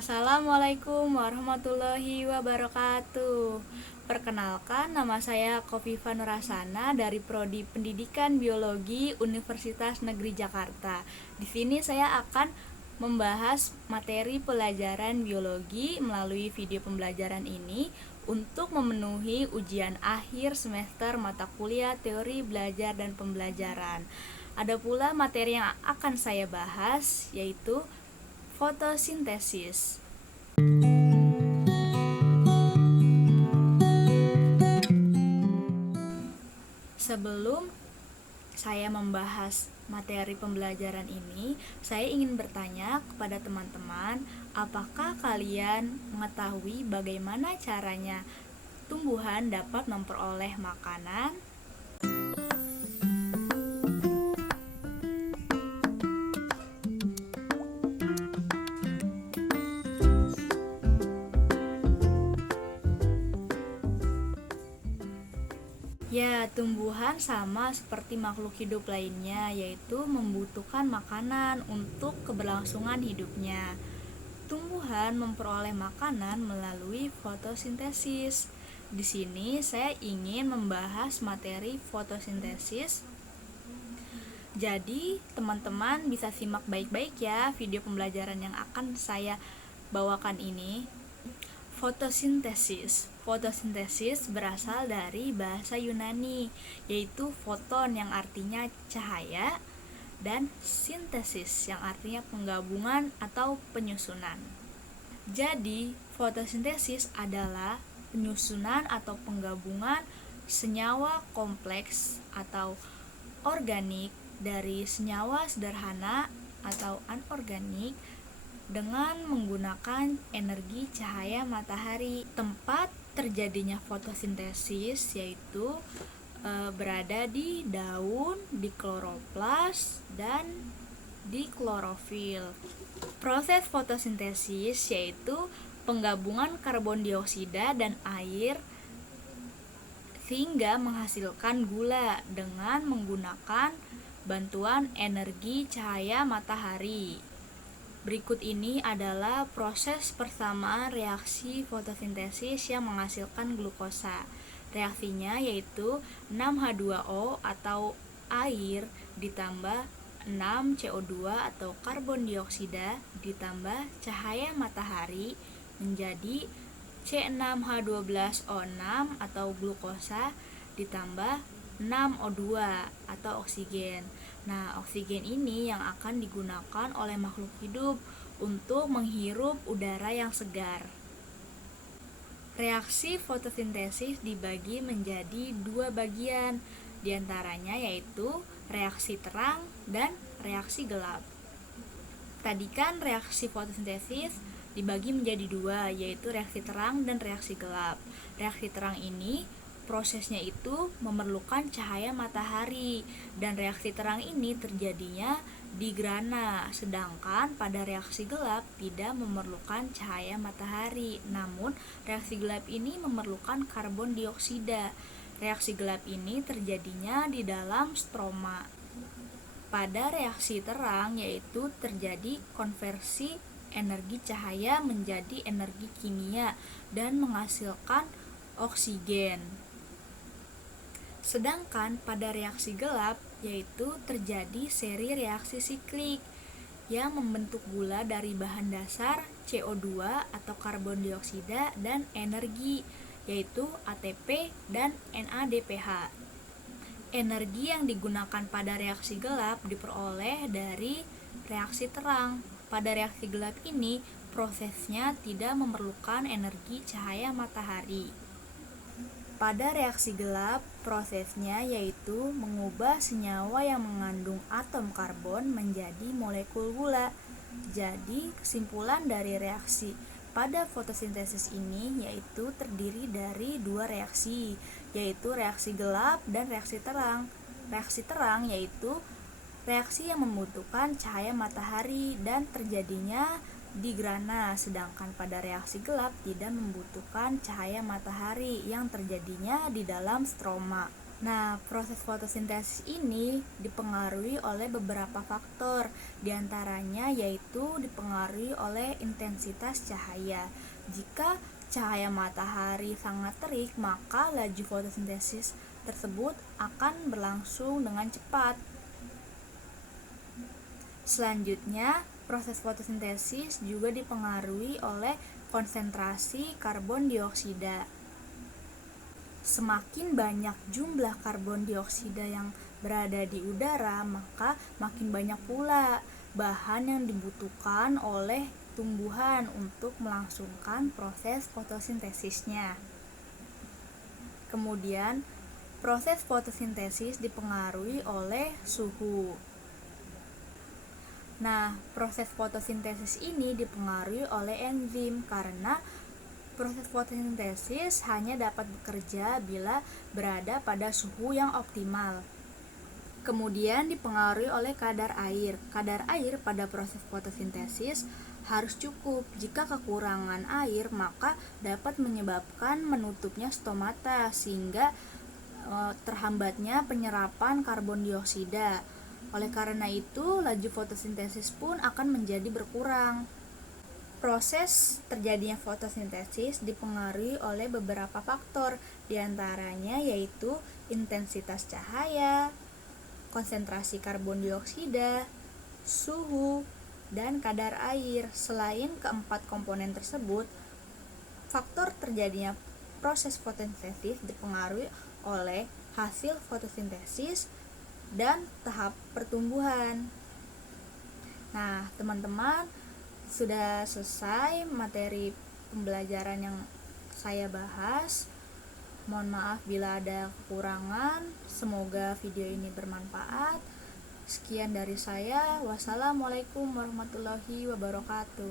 Assalamualaikum warahmatullahi wabarakatuh. Perkenalkan, nama saya Kofifa Nurasana dari Prodi Pendidikan Biologi Universitas Negeri Jakarta. Di sini saya akan membahas materi pelajaran biologi melalui video pembelajaran ini untuk memenuhi ujian akhir semester mata kuliah teori belajar dan pembelajaran. Ada pula materi yang akan saya bahas, yaitu fotosintesis. Sebelum saya membahas materi pembelajaran ini, saya ingin bertanya kepada teman-teman, apakah kalian mengetahui bagaimana caranya tumbuhan dapat memperoleh makanan? Ya, tumbuhan sama seperti makhluk hidup lainnya, yaitu membutuhkan makanan untuk keberlangsungan hidupnya. Tumbuhan memperoleh makanan melalui fotosintesis. Di sini saya ingin membahas materi fotosintesis. Jadi, teman-teman bisa simak baik-baik ya video pembelajaran yang akan saya bawakan ini. Fotosintesis berasal dari bahasa Yunani, yaitu foton yang artinya cahaya dan sintesis yang artinya penggabungan atau penyusunan. Jadi, fotosintesis adalah penyusunan atau penggabungan senyawa kompleks atau organik dari senyawa sederhana atau anorganik dengan menggunakan energi cahaya matahari. Tempat terjadinya fotosintesis yaitu berada di daun, di kloroplas, dan di klorofil. Proses fotosintesis yaitu penggabungan karbon dioksida dan air sehingga menghasilkan gula dengan menggunakan bantuan energi cahaya matahari. Berikut ini adalah proses persamaan reaksi fotosintesis yang menghasilkan glukosa. Reaksinya yaitu 6H2O atau air ditambah 6CO2 atau karbon dioksida ditambah cahaya matahari menjadi C6H12O6 atau glukosa ditambah 6O2 atau oksigen. Nah, oksigen ini yang akan digunakan oleh makhluk hidup untuk menghirup udara yang segar. Reaksi fotosintesis dibagi menjadi dua bagian, diantaranya yaitu reaksi terang dan reaksi gelap. Tadi kan reaksi fotosintesis dibagi menjadi dua, yaitu reaksi terang dan reaksi gelap. Reaksi terang ini prosesnya itu memerlukan cahaya matahari, dan reaksi terang ini terjadinya di grana, sedangkan pada reaksi gelap tidak memerlukan cahaya matahari, namun reaksi gelap ini memerlukan karbon dioksida. Reaksi gelap ini terjadinya di dalam stroma. Pada reaksi terang yaitu terjadi konversi energi cahaya menjadi energi kimia dan menghasilkan oksigen. Sedangkan pada reaksi gelap yaitu terjadi seri reaksi siklik yang membentuk gula dari bahan dasar CO2 atau karbon dioksida dan energi yaitu ATP dan NADPH. Energi yang digunakan pada reaksi gelap diperoleh dari reaksi terang. Pada reaksi gelap ini prosesnya tidak memerlukan energi cahaya matahari. Pada reaksi gelap, prosesnya yaitu mengubah senyawa yang mengandung atom karbon menjadi molekul gula. Jadi, kesimpulan dari reaksi pada fotosintesis ini yaitu terdiri dari dua reaksi, yaitu reaksi gelap dan reaksi terang. Reaksi terang yaitu reaksi yang membutuhkan cahaya matahari dan terjadinya di grana, sedangkan pada reaksi gelap tidak membutuhkan cahaya matahari yang terjadinya di dalam stroma. Nah, proses fotosintesis ini dipengaruhi oleh beberapa faktor, diantaranya yaitu dipengaruhi oleh intensitas cahaya. Jika cahaya matahari sangat terik, maka laju fotosintesis tersebut akan berlangsung dengan cepat. Selanjutnya, proses fotosintesis juga dipengaruhi oleh konsentrasi karbon dioksida. Semakin banyak jumlah karbon dioksida yang berada di udara, maka makin banyak pula bahan yang dibutuhkan oleh tumbuhan untuk melangsungkan proses fotosintesisnya. Kemudian, proses fotosintesis dipengaruhi oleh suhu. Nah, proses fotosintesis ini dipengaruhi oleh enzim karena proses fotosintesis hanya dapat bekerja bila berada pada suhu yang optimal. Kemudian dipengaruhi oleh kadar air. Kadar air pada proses fotosintesis harus cukup. Jika kekurangan air, maka dapat menyebabkan menutupnya stomata sehingga terhambatnya penyerapan karbon dioksida. Oleh karena itu, laju fotosintesis pun akan menjadi berkurang. Proses terjadinya fotosintesis dipengaruhi oleh beberapa faktor, diantaranya yaitu intensitas cahaya, konsentrasi karbon dioksida, suhu, dan kadar air. Selain keempat komponen tersebut, faktor terjadinya proses fotosintesis dipengaruhi oleh hasil fotosintesis dan tahap pertumbuhan. Nah, teman-teman, sudah selesai materi pembelajaran yang saya bahas. Mohon maaf bila ada kekurangan. Semoga video ini bermanfaat. Sekian dari saya. Wassalamualaikum warahmatullahi wabarakatuh.